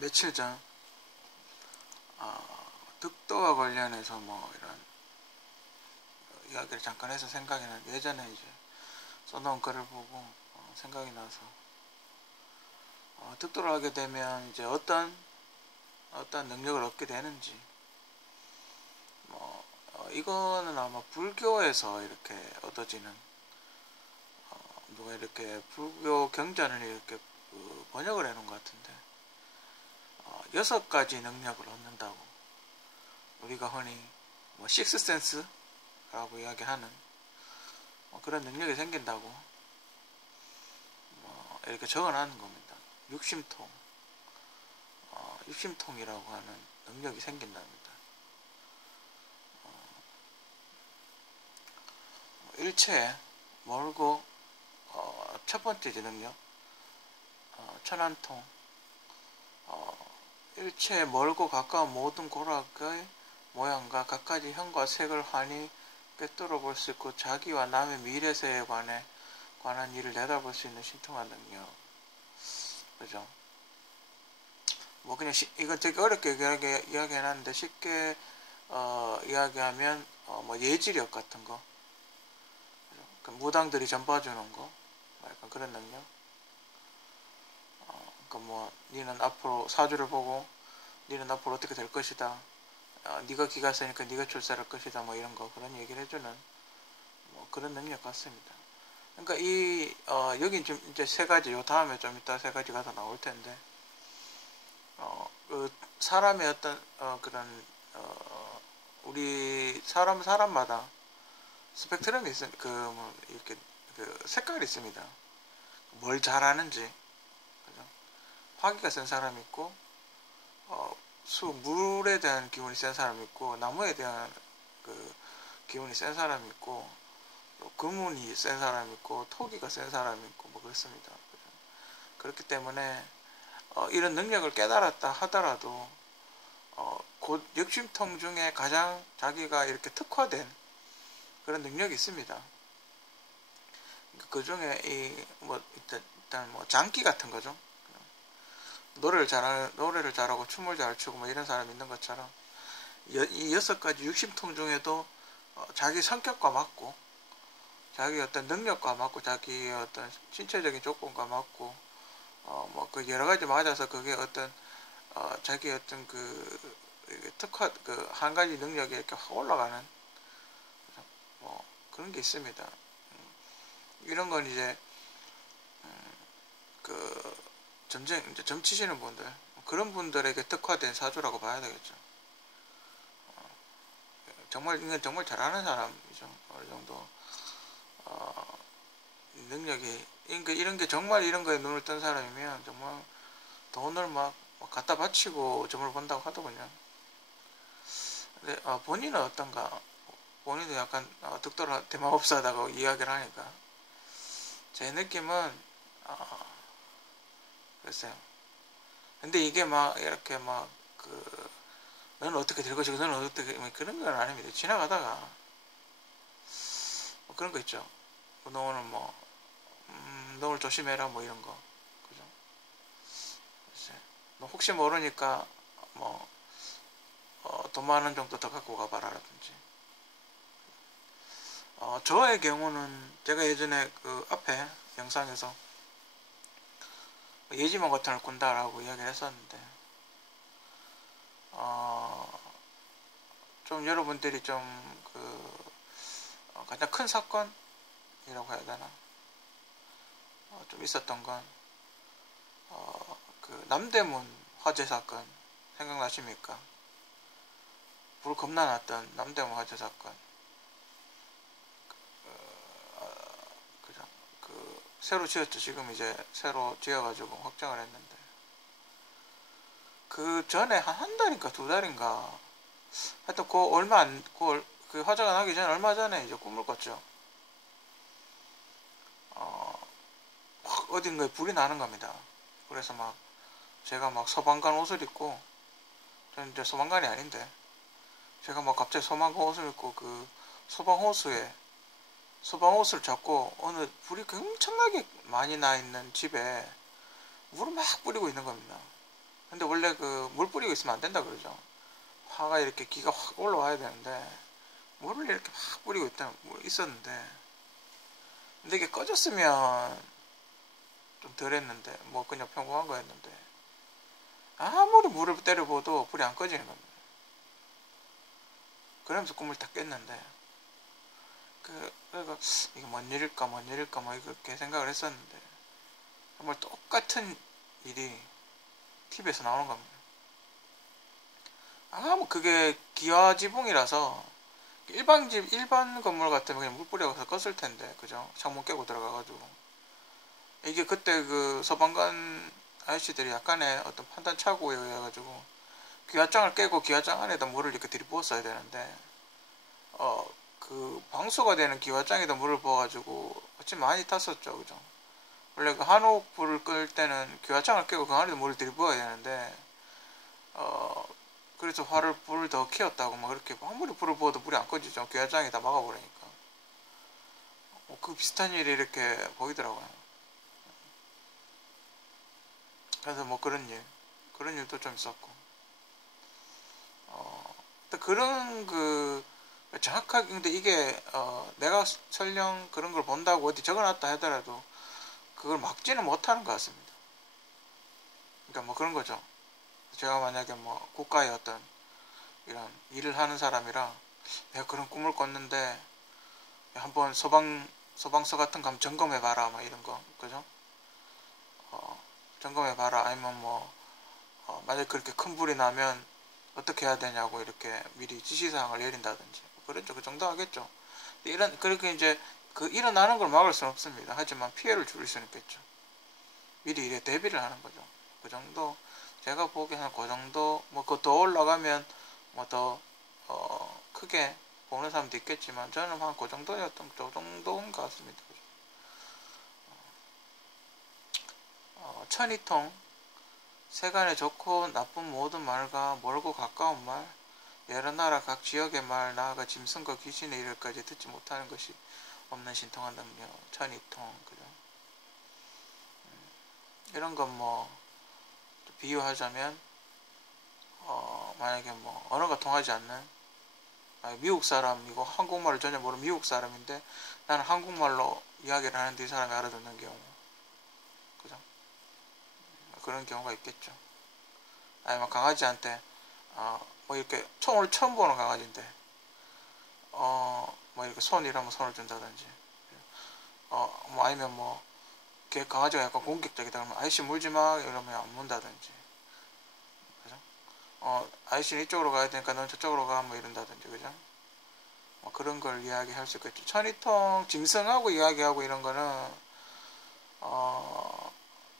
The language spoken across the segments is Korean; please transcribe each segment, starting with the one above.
며칠 전 득도와 관련해서 뭐 이런 이야기를 잠깐 해서 생각이 나는데, 예전에 이제 써놓은 글을 보고 생각이 나서 득도를 하게 되면 이제 어떤 능력을 얻게 되는지, 이거는 아마 불교에서 이렇게 얻어지는, 누가 이렇게 불교 경전을 이렇게 번역을 해놓은 것 같은데, 6가지 능력을 얻는다고, 우리가 흔히 뭐 식스센스라고 이야기하는 그런 능력이 생긴다고 이렇게 적어놓은 겁니다. 육심통이라고 하는 능력이 생긴답니다. 일체 멀고, 첫 번째 능력, 천안통, 일체 멀고 가까운 모든 고락의 모양과 각가지 형과 색을 환히 꿰뚫어 볼 수 있고, 자기와 남의 미래세에 관한 일을 내다볼 수 있는 신통한 능력. 그죠? 뭐 그냥 이건 되게 어렵게 이야기해놨는데, 쉽게 이야기하면 뭐 예지력 같은 거, 그 무당들이 전봐주는 거, 약간 그런 능력. 뭐 니는 앞으로 사주를 보고 니는 앞으로 어떻게 될 것이다, 네가 기가 세니까 네가 출세할 것이다, 뭐 이런 거, 그런 얘기를 해주는 뭐 그런 능력 같습니다. 그러니까 여긴 좀 이제 세 가지, 요 다음에 좀 이따 세 가지가 더 나올 텐데, 그 사람의 어떤 그런 우리 사람마다 스펙트럼이 있습니다. 뭐 이렇게 색깔이 있습니다. 뭘 잘하는지. 화기가 센 사람이 있고, 물에 대한 기운이 센 사람이 있고, 나무에 대한 기운이 센 사람이 있고, 또 금운이 센 사람이 있고, 토기가 센 사람이 있고, 뭐 그렇습니다. 그렇기 때문에 이런 능력을 깨달았다 하더라도 곧 육심통 중에 가장 자기가 이렇게 특화된 그런 능력이 있습니다. 그 중에 일단 뭐 장기 같은 거죠. 노래를 잘하고 춤을 잘 추고 뭐 이런 사람이 있는 것처럼, 이 6가지 육심통 중에도 자기 성격과 맞고, 자기 어떤 능력과 맞고, 자기 어떤 신체적인 조건과 맞고, 뭐 그 여러 가지 맞아서 그게 어떤 자기 어떤 특화, 한 가지 능력이 이렇게 확 올라가는 뭐 그런 게 있습니다. 이런 건 이제 이제 점치시는 분들, 그런 분들에게 특화된 사주라고 봐야 되겠죠. 이건 정말 잘하는 사람이죠. 어느 정도 능력이, 이런 게 정말 이런 거에 눈을 뜬 사람이면 정말 돈을 막 갖다 바치고 점을 본다고 하더군요. 근데 본인은 어떤가? 본인도 약간 득도를 대마법사다고 이야기를 하니까, 제 느낌은 글쎄요. 근데 이게 막 이렇게 막 너는 어떻게 될 것이고 너는 어떻게, 뭐 그런 건 아닙니다. 지나가다가 뭐 그런 거 있죠. 너는 너를 조심해라, 뭐 이런 거. 그죠? 글쎄. 너 혹시 모르니까 돈 많은 정도 더 갖고 가봐라라든지. 저의 경우는 제가 예전에 그 앞에 영상에서 예지몽 같은 걸 꾼다라고 이야기를 했었는데, 좀 여러분들이 좀 가장 큰 사건이라고 해야 되나, 좀 있었던 건 남대문 화재 사건 생각나십니까? 불 겁나 났던 남대문 화재 사건. 그죠? 새로 지었죠. 지금 이제 새로 지어가지고 확장을 했는데, 그 전에 한 달인가 두 달인가, 하여튼 그 화재가 나기 전에 얼마 전에 이제 꿈을 꿨죠. 어딘가에 불이 나는 겁니다. 그래서 제가 소방관 옷을 입고, 저는 이제 소방관이 아닌데, 제가 갑자기 소방관 옷을 입고 소방호스를 잡고 어느 불이 엄청나게 많이 나 있는 집에 물을 막 뿌리고 있는 겁니다. 근데 원래 그 물 뿌리고 있으면 안 된다 그러죠. 화가 이렇게 기가 확 올라와야 되는데 물을 이렇게 막 뿌리고 있었는데, 근데 이게 꺼졌으면 좀 덜했는데 뭐 그냥 평범한 거였는데 아무리 물을 때려봐도 불이 안 꺼지는 겁니다. 그러면서 꿈을 딱 깼는데 그러니까 이게 뭔 일일까 뭐 이렇게 생각을 했었는데 정말 똑같은 일이 TV에서 나오는 겁니다. 뭐 그게 기와지붕이라서 일반 건물 같으면 그냥 물 뿌려서 껐을 텐데, 그죠? 창문 깨고 들어가가지고. 이게 그때 그 소방관 아저씨들이 약간의 어떤 판단 착오에 의해가지고 기와장을 깨고 기와장 안에다 물을 이렇게 들이부었어야 되는데, 그 방수가 되는 기와장에다 물을 부어가지고 어찌 많이 탔었죠, 그죠? 원래 그 한옥 불을 끌 때는 기와장을 깨고 그 안에다 물을 들이부어야 되는데, 그래서 불을 더 키웠다고 막 그렇게 아무리 불을 부어도 불이 안 꺼지죠. 기와장이 다 막아버리니까. 그 비슷한 일이 이렇게 보이더라고요. 그래서 뭐 그런 일도 좀 있었고, 또 그런 정확하게, 근데 이게 내가 설령 그런 걸 본다고 어디 적어놨다 하더라도 그걸 막지는 못하는 것 같습니다. 그러니까 뭐 그런 거죠. 제가 만약에 뭐 국가의 어떤 이런 일을 하는 사람이라 내가 그런 꿈을 꿨는데 한번 소방서 같은 거 한번 점검해봐라 뭐 이런 거, 그죠? 점검해봐라. 아니면 뭐 만약 그렇게 큰 불이 나면 어떻게 해야 되냐고 이렇게 미리 지시사항을 내린다든지 그랬죠. 그 정도 하겠죠. 그렇게 이제 그 일어나는 걸 막을 수는 없습니다. 하지만 피해를 줄일 수는 있겠죠. 미리 이래 대비를 하는 거죠. 그 정도, 제가 보기에는 그 정도, 뭐 그 더 올라가면 뭐 더 크게 보는 사람도 있겠지만 저는 한 그 정도였던 그 정도인 것 같습니다. 천이통, 세간에 좋고 나쁜 모든 말과 멀고 가까운 말, 여러 나라 각 지역의 말, 나아가 짐승과 귀신의 일을까지 듣지 못하는 것이 없는 신통한 능력, 천이통, 그죠? 이런 건 뭐 비유하자면 만약에 뭐 언어가 통하지 않는 미국 사람이고 한국말을 전혀 모르는 미국 사람인데 나는 한국말로 이야기를 하는데 이 사람이 알아듣는 경우, 그죠? 그런 경우가 있겠죠. 아니면 강아지한테 뭐 이렇게 오늘 처음 보는 강아지인데 뭐 이렇게 손이라면 손을 준다든지, 뭐 아니면 뭐 강아지가 약간 공격적이다 그러면 아이씨 물지마 이러면 안 문다든지, 그죠? 아이씨는 이쪽으로 가야 되니까 넌 저쪽으로 가 뭐 이런다든지, 그죠? 뭐 그런 걸 이야기할 수 있겠죠. 천이통, 짐승하고 이야기하고 이런 거는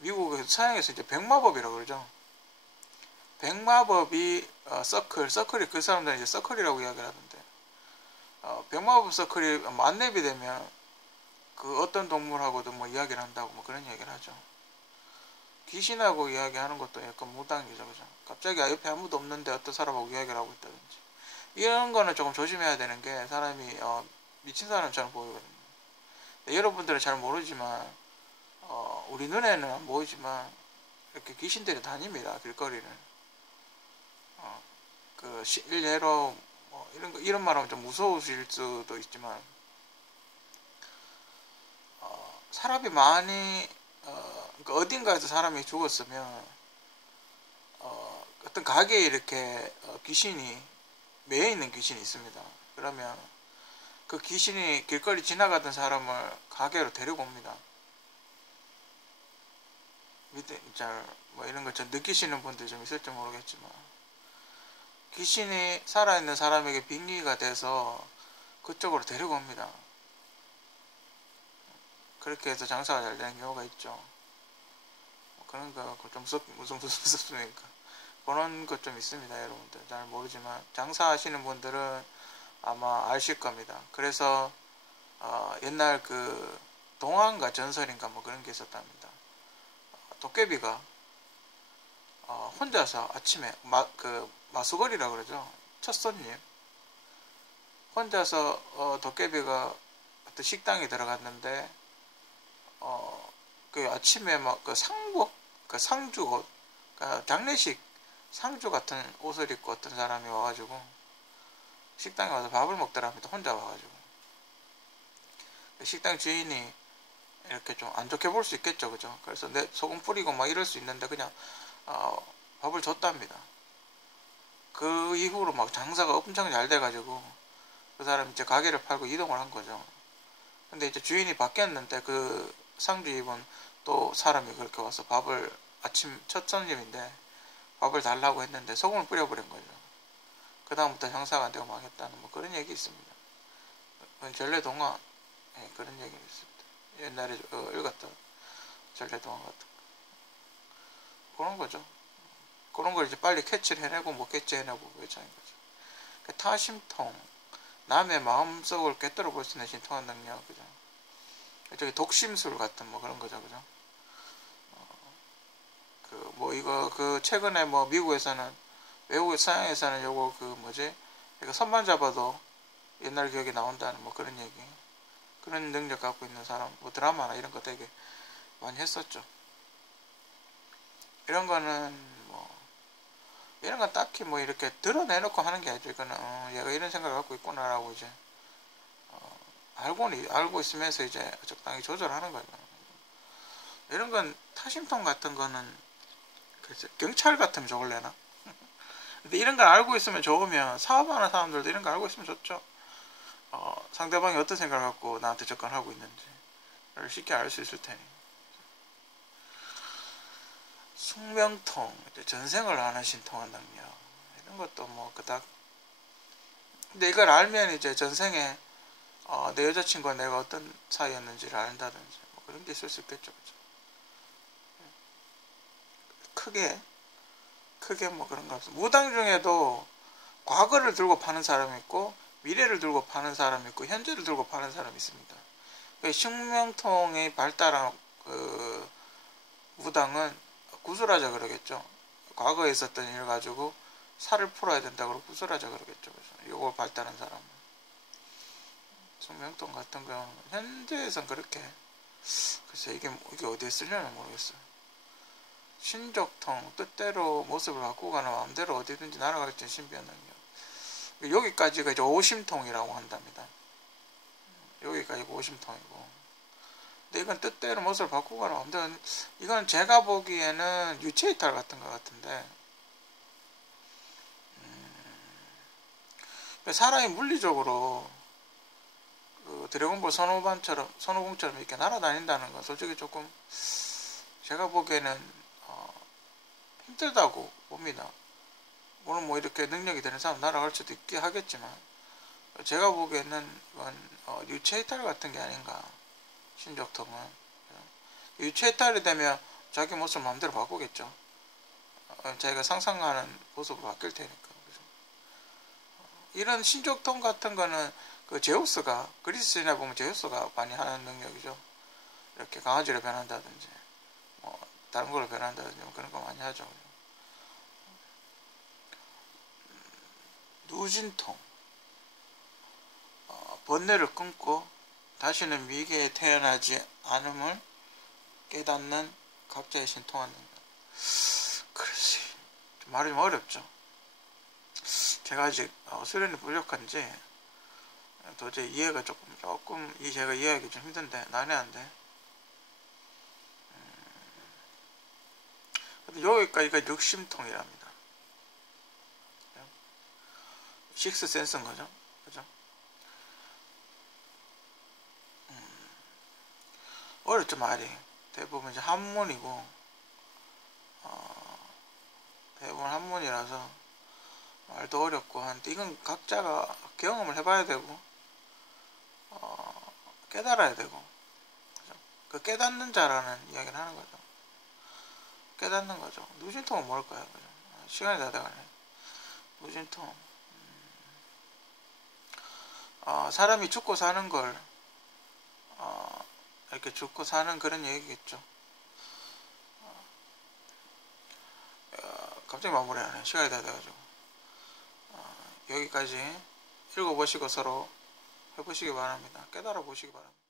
미국에서 서양에서 이제 백마법이라고 그러죠. 백마법이 서클이 그 사람들은 이제 서클이라고 이야기를 하던데, 백마법 서클이 만렙이 되면 그 어떤 동물하고도 뭐 이야기를 한다고 뭐 그런 얘기를 하죠. 귀신하고 이야기하는 것도 약간 무당이죠, 그죠? 갑자기 옆에 아무도 없는데 어떤 사람하고 이야기를 하고 있다든지 이런 거는 조금 조심해야 되는 게 사람이 미친 사람처럼 보이거든요. 여러분들은 잘 모르지만 우리 눈에는 안 보이지만 이렇게 귀신들이 다닙니다, 길거리를. 그 일례로 뭐 이런 말하면 좀 무서우실 수도 있지만 사람이 많이 그러니까 어딘가에서 사람이 죽었으면 어떤 가게에 이렇게 귀신이 매여 있는 귀신이 있습니다. 그러면 그 귀신이 길거리 지나가던 사람을 가게로 데리고 옵니다. 뭐 이런 걸 좀 느끼시는 분들이 좀 있을지 모르겠지만 귀신이 살아있는 사람에게 빙의가 돼서 그쪽으로 데리고 옵니다. 그렇게 해서 장사가 잘 되는 경우가 있죠. 그런 거 좀 무섭습니까? 그런 것 좀 있습니다, 여러분들. 잘 모르지만 장사하시는 분들은 아마 아실 겁니다. 그래서 옛날 그 동화인가 전설인가 뭐 그런 게 있었답니다. 도깨비가 혼자서 아침에 마수거리라 그러죠. 첫 손님 혼자서 도깨비가 어떤 식당에 들어갔는데 그 아침에 막 그 상복, 그 상주 옷, 장례식 상주 같은 옷을 입고 어떤 사람이 와가지고 식당에 와서 밥을 먹더랍니다. 혼자 와가지고. 식당 주인이 이렇게 좀 안 좋게 볼 수 있겠죠, 그죠? 그래서 내 소금 뿌리고 막 이럴 수 있는데 그냥 밥을 줬답니다. 그 이후로 막 장사가 엄청 잘 돼가지고 그 사람이 이제 가게를 팔고 이동을 한 거죠. 근데 이제 주인이 바뀌었는데 그 상주입은 또 사람이 그렇게 와서 밥을 아침 첫 손님인데 밥을 달라고 했는데 소금을 뿌려버린 거죠. 그 다음부터 장사가 안 되고 망했다는 뭐 그런 얘기 있습니다. 전래동화 그런 얘기 있습니다. 옛날에 읽었던 전래동화 같은 거. 그런 거죠. 그런 걸 이제 빨리 캐치를 해내고 못 캐치해내고 외창인 거죠. 그 타심통, 남의 마음속을 꿰뚫어 볼 수 있는 신통한 능력, 그죠? 저기 독심술 같은 뭐 그런 거죠, 그죠? 그 뭐 이거 그 최근에 뭐 미국에서는 외국 서양에서는 요거 그 뭐지? 그러니까 손만 잡아도 옛날 기억이 나온다는 뭐 그런 얘기. 그런 능력 갖고 있는 사람, 뭐 드라마나 이런 거 되게 많이 했었죠. 이런 거는 뭐 이런 건 딱히 뭐 이렇게 드러내놓고 하는 게 아니죠. 이거는 얘가 이런 생각을 갖고 있구나라고 이제 알고 있으면서 이제 적당히 조절하는 거죠. 이런 건 타심통 같은 거는 글쎄, 경찰 같으면 좋을래나? 근데 이런 걸 알고 있으면 좋으면 사업하는 사람들도 이런 거 알고 있으면 좋죠. 상대방이 어떤 생각을 갖고 나한테 접근하고 있는지를 쉽게 알 수 있을 테니. 숙명통, 전생을 아는 신통한 능력, 이런 것도 뭐 그닥. 근데 이걸 알면 이제 전생에 내 여자친구와 내가 어떤 사이였는지를 안다든지 뭐 그런 게 있을 수 있겠죠, 그죠? 크게 뭐 그런 거 없어. 무당 중에도 과거를 들고 파는 사람이 있고 미래를 들고 파는 사람이 있고 현재를 들고 파는 사람이 있습니다. 숙명통이 발달한 그 무당은 구술하자 그러겠죠. 과거에 있었던 일 가지고 살을 풀어야 된다고 구술하자 그러겠죠. 그래서 요걸 발달한 사람은. 숙명통 같은 경우는 현재에선 그렇게 글쎄 이게 어디에 쓰려나 모르겠어요. 신족통, 뜻대로 모습을 바꾸고 가는 마음대로 어디든지 날아갈 수 있는 신비한 능력. 여기까지가 이제 오심통이라고 한답니다. 여기까지가 오심통이고. 근데 이건 뜻대로 모습을 바꾸고 가는 마음대로, 이건 제가 보기에는 유체이탈 같은 것 같은데, 사람이 물리적으로 그 드래곤볼 손오공처럼 이렇게 날아다닌다는 건 솔직히 조금 제가 보기에는 힘들다고 봅니다. 물론 뭐 이렇게 능력이 되는 사람 날아갈 수도 있게 하겠지만 제가 보기에는 이건 유체이탈 같은 게 아닌가. 신족통은 유체이탈이 되면 자기 모습을 마음대로 바꾸겠죠. 자기가 상상하는 모습으로 바뀔 테니까. 이런 신족통 같은 거는 그 제우스가 그리스 신에 보면 제우스가 많이 하는 능력이죠. 이렇게 강아지로 변한다든지 뭐 다른 걸로 변한다든지 뭐 그런 거 많이 하죠. 누진통, 번뇌를 끊고 다시는 미개에 태어나지 않음을 깨닫는 각자의 신통한 능력. 글쎄, 말이 좀 어렵죠. 제가 아직 수련이 부족한지 도저히 이해가 조금 제가 이해하기 좀 힘든데 난해한데. 여기까지가 육심통이랍니다. 식스 센스인 거죠. 그죠? 어렵죠, 말이. 대부분 이제 한문이고, 대부분 한문이라서 말도 어렵고 한데, 이건 각자가 경험을 해봐야 되고, 깨달아야 되고, 그죠? 그 깨닫는 자라는 이야기를 하는 거죠. 깨닫는 거죠. 누진통은 뭘까요? 그죠? 시간이 다 돼가네. 누진통. 사람이 죽고 사는 걸, 이렇게 죽고 사는 그런 얘기겠죠. 갑자기 마무리하네. 시간이 다 돼가지고. 여기까지 읽어보시고 서로 해보시기 바랍니다. 깨달아 보시기 바랍니다.